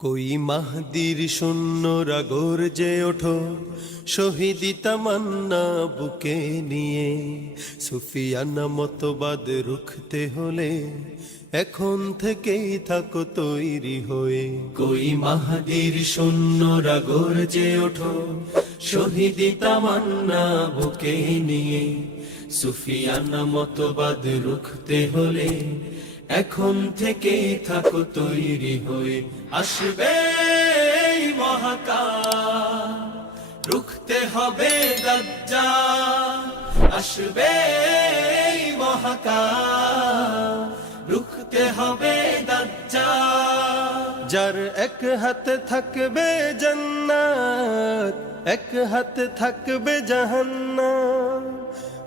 কই মাহদির শূন্যরা গর্জে ওঠো, শহীদি তামান্না বুকে নিয়ে। সুফিয়ানা মতবাদ রুখতে হলে এখন থেকেই থাকো তৈরি হয়ে। কই মাহাদির শূন্যরা গর্জে ওঠো, শহীদি তামান্না বুকে নিয়ে। সুফিয়ানা মতবাদ রুখতে হলে এখন থেকে থাকো তৈরি হয়ে আসবে এই মহাকাল। রুখতে হবে দাজ্জাল আসবে এই মহাকাল। রুখতে হবে দাজ্জাল যার এক হাতে থাকবে জান্নাত, এক হাতে থাকবে জাহান্নাম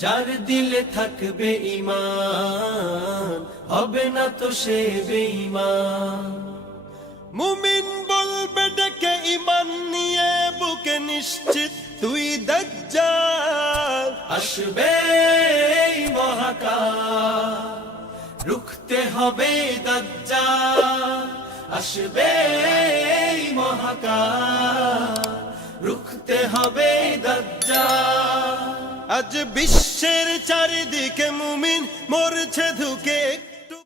যার দিলে থাকবে ইমান হবে না তো সে বেঈমান। মুমিন বলবে, ডেকে ইমান নিয়ে বুকে নিশ্চিত, তুই দাজ্জাল। আসবে মহাকাল, রুখতে হবে দাজ্জাল। আসবে মহাকাল, রুখতে হবে দাজ্জাল। আজ বিশ্বের চারিদিকে মুমিন মরছে ধুকে